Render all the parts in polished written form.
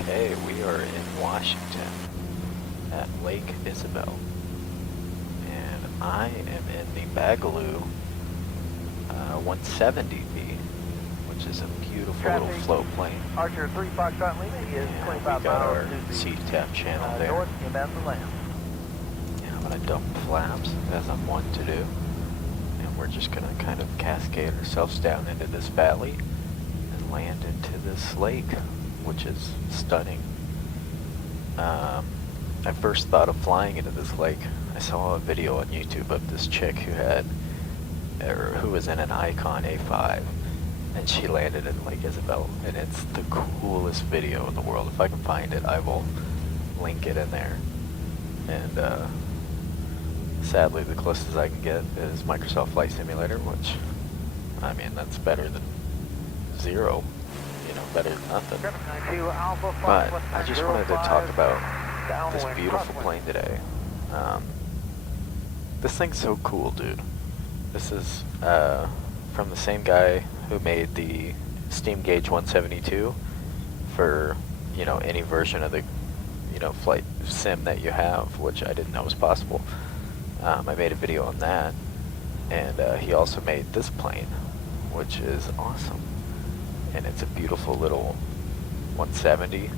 Okay, we are in Washington at Lake Isabel, and I am in the Bagaloo 170B, which is a beautiful little float plane. Archer 3 Foxtrot Lima is 25 We got miles our to the CTAP channel there. north inbound to land. Yeah, I'm gonna dump flaps as I'm wont to do, and we're just gonna kind of cascade ourselves down into this valley and land into this lake, which is stunning. I first thought of flying into this lake. I saw a video on YouTube of this chick who was in an Icon A5, and she landed in Lake Isabel, and it's the coolest video in the world. If I can find it, I will link it in there. And sadly, the closest I can get is Microsoft Flight Simulator, which, I mean, that's better than zero. You know, better than nothing. But I just wanted to talk about this beautiful plane today. This thing's so cool, dude. This is from the same guy who made the Steam Gauge 172 for, you know, any version of the, you know, flight sim that you have, which I didn't know was possible. I made a video on that, and he also made this plane, which is awesome. And it's a beautiful little 170. You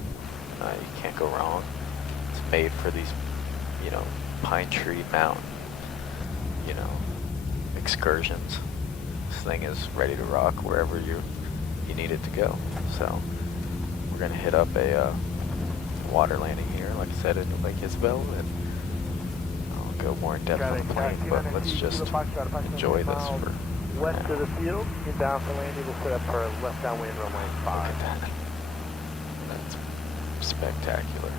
can't go wrong. It's made for these, you know, pine tree mountain, you know, excursions. This thing is ready to rock wherever you need it to go. So we're gonna hit up a water landing here, like I said, in Lake Isabel, and I'll go more in depth on the plane. But let's just enjoy this for. West of the field, inbound for landing, we'll set up for left downwind runway 5. Look at that. That's spectacular.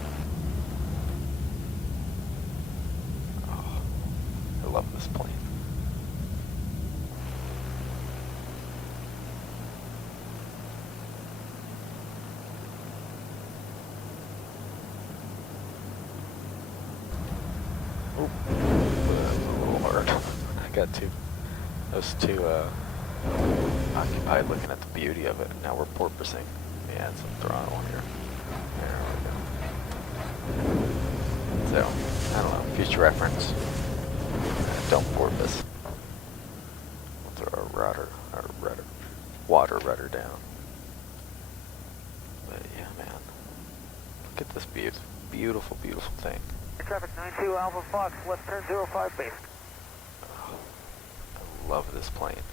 Oh, I love this plane. Oh, that's a little hard. I got those two occupied looking at the beauty of it. Now we're porpoising. Let me add some throttle here. There we go. So, I don't know, future reference. Don't porpoise. We'll throw our water rudder down. But yeah, man. Look at this beautiful, beautiful thing. Traffic 92 Alpha Fox, left turn 05 base. I love this plane.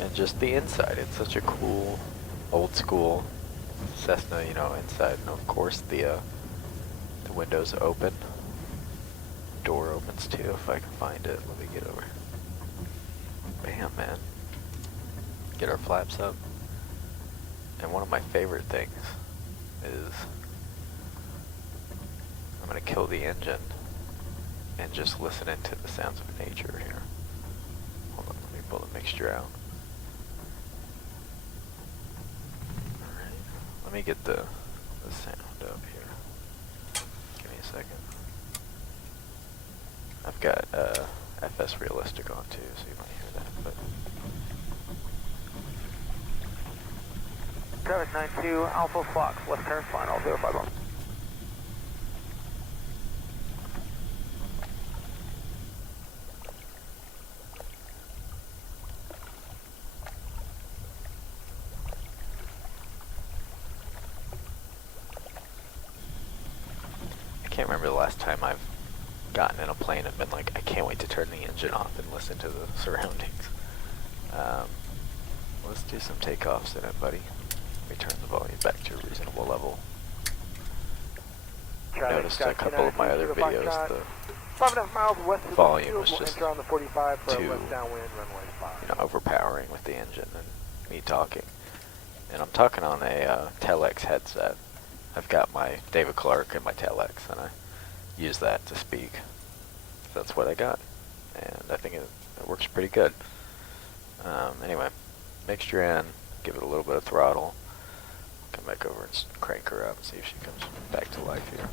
And just the inside, it's such a cool, old school Cessna, you know, inside. And of course the windows open. Door opens too, if I can find it. Let me get over. Bam, man. Get our flaps up. And one of my favorite things is I'm gonna kill the engine and just listen into the sounds of nature here. Hold on, let me pull the mixture out. Alright, let me get the sound up here. Give me a second. I've got FS Realistic on too, so you might hear that, but Traffic 92 Alpha Fox, left turn final 051. I can't remember the last time I've gotten in a plane and been like, I can't wait to turn the engine off and listen to the surroundings. Let's do some takeoffs in it, buddy. Let me turn the volume back to a reasonable level. I noticed a couple of my other videos, the 5.5 miles west of volume the was field, just we'll enter on the 45 for too, left downwind runway 5. you know, overpowering with the engine and me talking. And I'm talking on a Telex headset. I've got my David Clark and my Telex, and I use that to speak. That's what I got, and I think it works pretty good. Anyway, mixture in, give it a little bit of throttle, come back over and crank her up and see if she comes back to life here.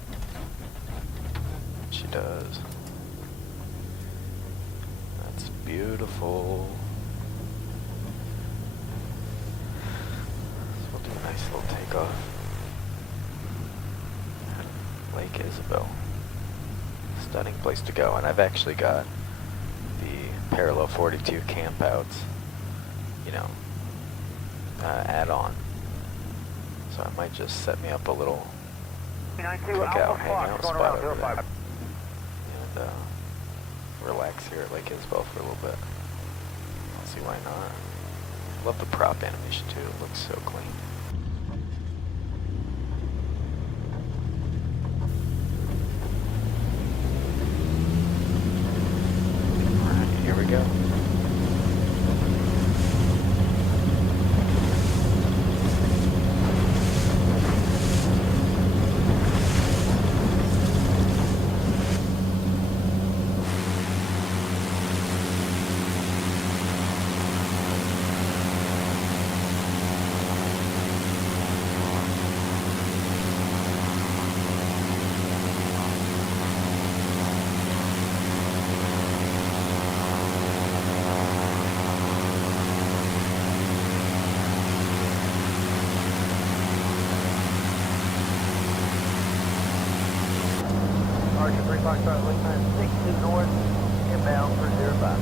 She does. That's beautiful. beautiful Takeoff. Lake Isabel. Stunning place to go, and I've actually got the parallel 42 campouts, you know, add-on. So I might just set me up a little cookout hangout spot over there and relax here at Lake Isabel for a little bit. I'll see why not. Love the prop animation too, it looks so clean. Alright, here we go. Archer 3 Foxtrot, link time 62 north, inbound for 05.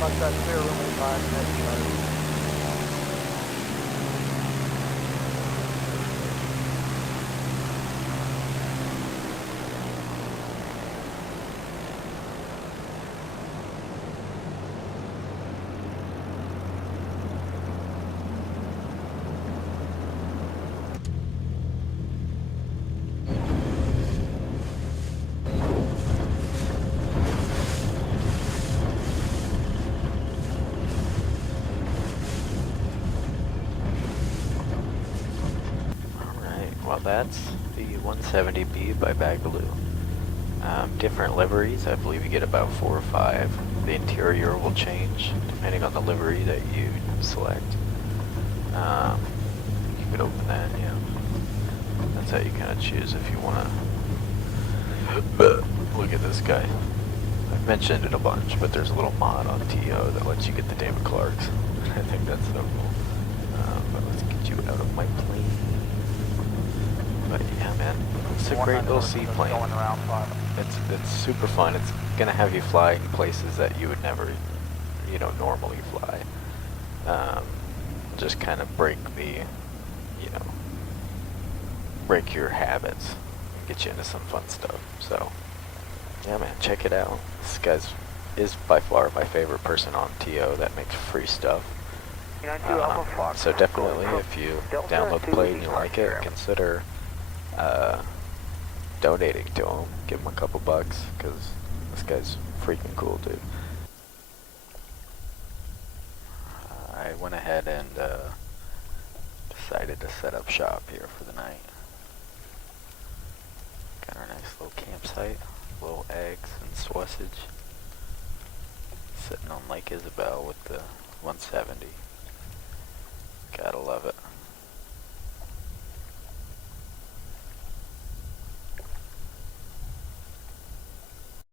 Foxtrot clear, runway 5, next chart. Well, that's the 170B by Bagaloo. Different liveries, I believe you get about 4 or 5. The interior will change depending on the livery that you select. You could open that, yeah. That's how you kind of choose if you want to. Look at this guy. I've mentioned it a bunch, but there's a little mod on TO that lets you get the David Clarks. I think that's so cool. But let's get you out of my plane. But yeah, man, it's a great little seaplane. It's super fun. It's gonna have you fly in places that you would never, you know, normally fly. Just kind of break the, you know, break your habits and get you into some fun stuff. So yeah, man, check it out. This guy's is by far my favorite person on TO that makes free stuff. So definitely, if you download the plate and you like it, consider donating to him. Give him a couple bucks, because this guy's freaking cool, dude. I went ahead and decided to set up shop here for the night. Got our nice little campsite, little eggs and sausage. Sitting on Lake Isabel with the 170. Gotta love it.